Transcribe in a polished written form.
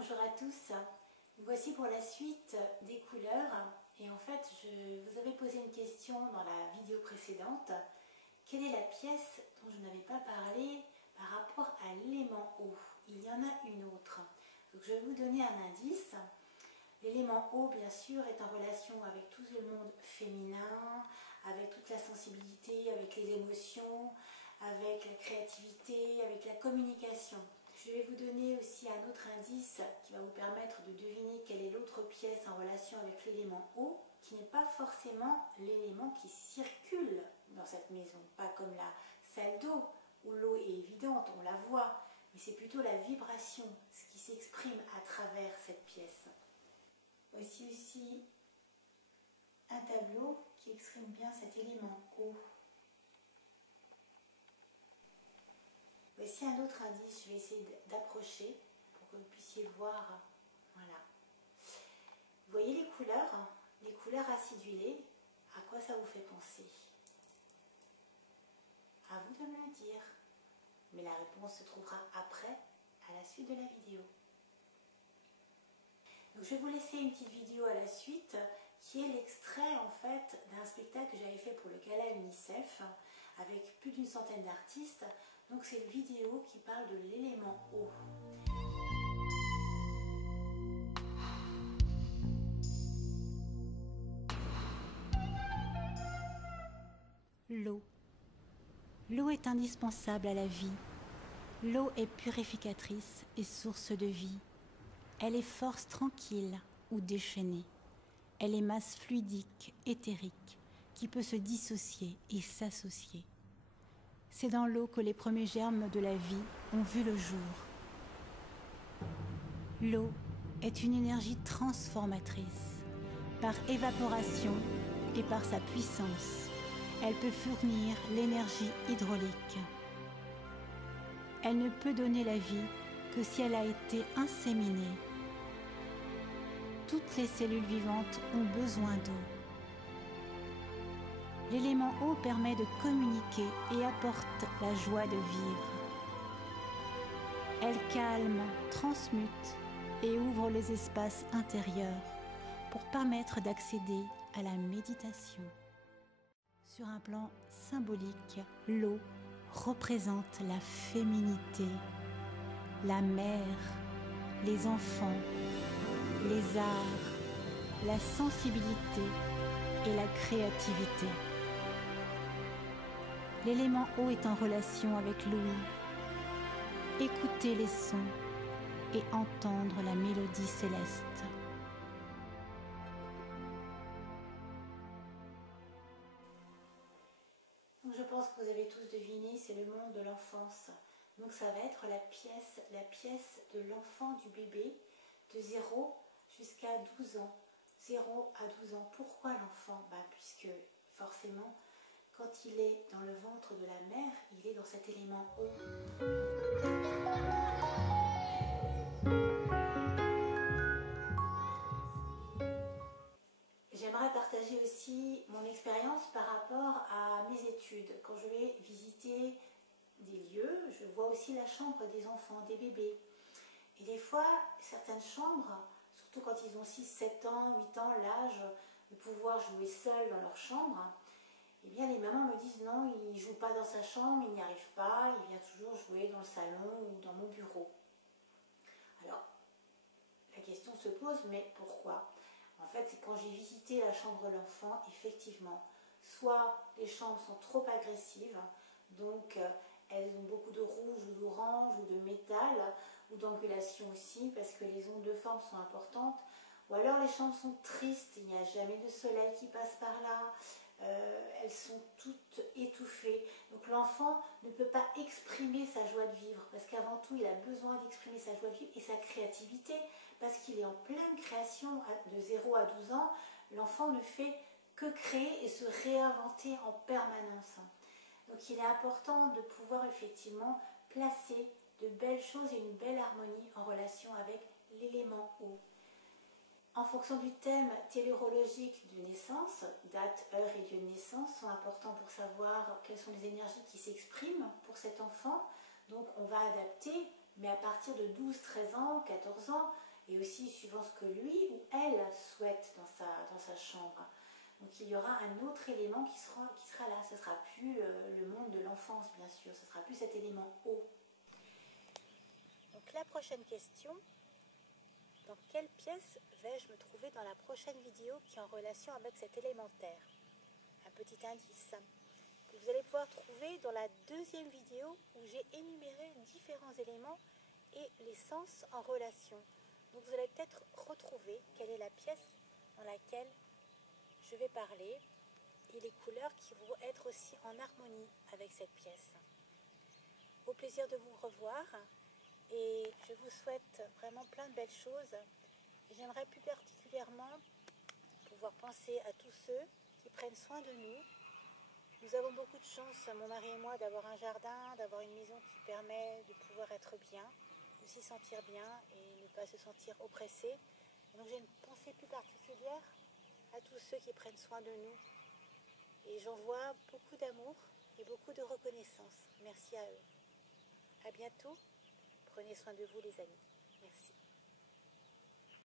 Bonjour à tous, voici pour la suite des couleurs et en fait je vous avais posé une question dans la vidéo précédente. Quelle est la pièce dont je n'avais pas parlé par rapport à l'élément eau? Il y en a une autre. Donc je vais vous donner un indice. L'élément eau bien sûr est en relation avec tout le monde féminin, avec toute la sensibilité, avec les émotions, avec la créativité, avec la communication. Je vais vous donner aussi un autre indice qui va vous permettre de deviner quelle est l'autre pièce en relation avec l'élément eau, qui n'est pas forcément l'élément qui circule dans cette maison, pas comme la salle d'eau où l'eau est évidente, on la voit, mais c'est plutôt la vibration, ce qui s'exprime à travers cette pièce. Voici aussi un tableau qui exprime bien cet élément eau. Voici un autre indice, je vais essayer d'approcher pour que vous puissiez voir. Voilà. Vous voyez les couleurs acidulées, à quoi ça vous fait penser? À vous de me le dire. Mais la réponse se trouvera après, à la suite de la vidéo. Donc je vais vous laisser une petite vidéo à la suite qui est l'extrait en fait d'un spectacle que j'avais fait pour le gala UNICEF avec plus d'une centaine d'artistes. Donc c'est une vidéo qui parle de l'élément eau. L'eau. L'eau est indispensable à la vie. L'eau est purificatrice et source de vie. Elle est force tranquille ou déchaînée. Elle est masse fluidique, éthérique, qui peut se dissocier et s'associer. C'est dans l'eau que les premiers germes de la vie ont vu le jour. L'eau est une énergie transformatrice. Par évaporation et par sa puissance, elle peut fournir l'énergie hydraulique. Elle ne peut donner la vie que si elle a été inséminée. Toutes les cellules vivantes ont besoin d'eau. L'élément eau permet de communiquer et apporte la joie de vivre. Elle calme, transmute et ouvre les espaces intérieurs pour permettre d'accéder à la méditation. Sur un plan symbolique, l'eau représente la féminité, la mère, les enfants, les arts, la sensibilité et la créativité. L'élément eau est en relation avec l'ouïe. Écouter les sons et entendre la mélodie céleste. Donc je pense que vous avez tous deviné, c'est le monde de l'enfance. Donc ça va être la pièce de l'enfant, du bébé, de 0 jusqu'à 12 ans. 0 à 12 ans. Pourquoi l'enfant? Puisque forcément, quand il est dans le ventre de la mère, il est dans cet élément eau. J'aimerais partager aussi mon expérience par rapport à mes études. Quand je vais visiter des lieux, je vois aussi la chambre des enfants, des bébés. Et des fois, certaines chambres, surtout quand ils ont 6, 7 ans, 8 ans, l'âge de pouvoir jouer seuls dans leur chambre, eh bien les mamans me disent non, il ne joue pas dans sa chambre, il n'y arrive pas, il vient toujours jouer dans le salon ou dans mon bureau. Alors, la question se pose, mais pourquoi? En fait, c'est quand j'ai visité la chambre de l'enfant, effectivement, soit les chambres sont trop agressives, donc elles ont beaucoup de rouge ou d'orange ou de métal, ou d'angulation aussi, parce que les ondes de forme sont importantes, ou alors les chambres sont tristes, il n'y a jamais de soleil qui passe par là, elles sont toutes étouffées. Donc l'enfant ne peut pas exprimer sa joie de vivre, parce qu'avant tout, il a besoin d'exprimer sa joie de vivre et sa créativité, parce qu'il est en pleine création de 0 à 12 ans. L'enfant ne fait que créer et se réinventer en permanence. Donc il est important de pouvoir effectivement placer de belles choses et une belle harmonie en relation avec l'élément eau. En fonction du thème tellurologique de naissance, date, heure et lieu de naissance sont importants pour savoir quelles sont les énergies qui s'expriment pour cet enfant. Donc on va adapter, mais à partir de 12, 13 ans, 14 ans, et aussi suivant ce que lui ou elle souhaite dans sa chambre. Donc il y aura un autre élément qui sera là. Ce ne sera plus le monde de l'enfance, bien sûr. Ce ne sera plus cet élément eau. Donc la prochaine question, dans quelle pièce vais-je me trouver dans la prochaine vidéo qui est en relation avec cet élémentaire? Un petit indice que vous allez pouvoir trouver dans la deuxième vidéo où j'ai énuméré différents éléments et les sens en relation. Donc vous allez peut-être retrouver quelle est la pièce dans laquelle je vais parler et les couleurs qui vont être aussi en harmonie avec cette pièce. Au plaisir de vous revoir et je vous souhaite vraiment plein de belles choses. J'aimerais plus particulièrement pouvoir penser à tous ceux qui prennent soin de nous. Nous avons beaucoup de chance, mon mari et moi, d'avoir un jardin, d'avoir une maison qui permet de pouvoir être bien, de s'y sentir bien et ne pas se sentir oppressé. Donc j'ai une pensée plus particulière à tous ceux qui prennent soin de nous. Et j'envoie beaucoup d'amour et beaucoup de reconnaissance. Merci à eux. À bientôt. Prenez soin de vous les amis. Merci.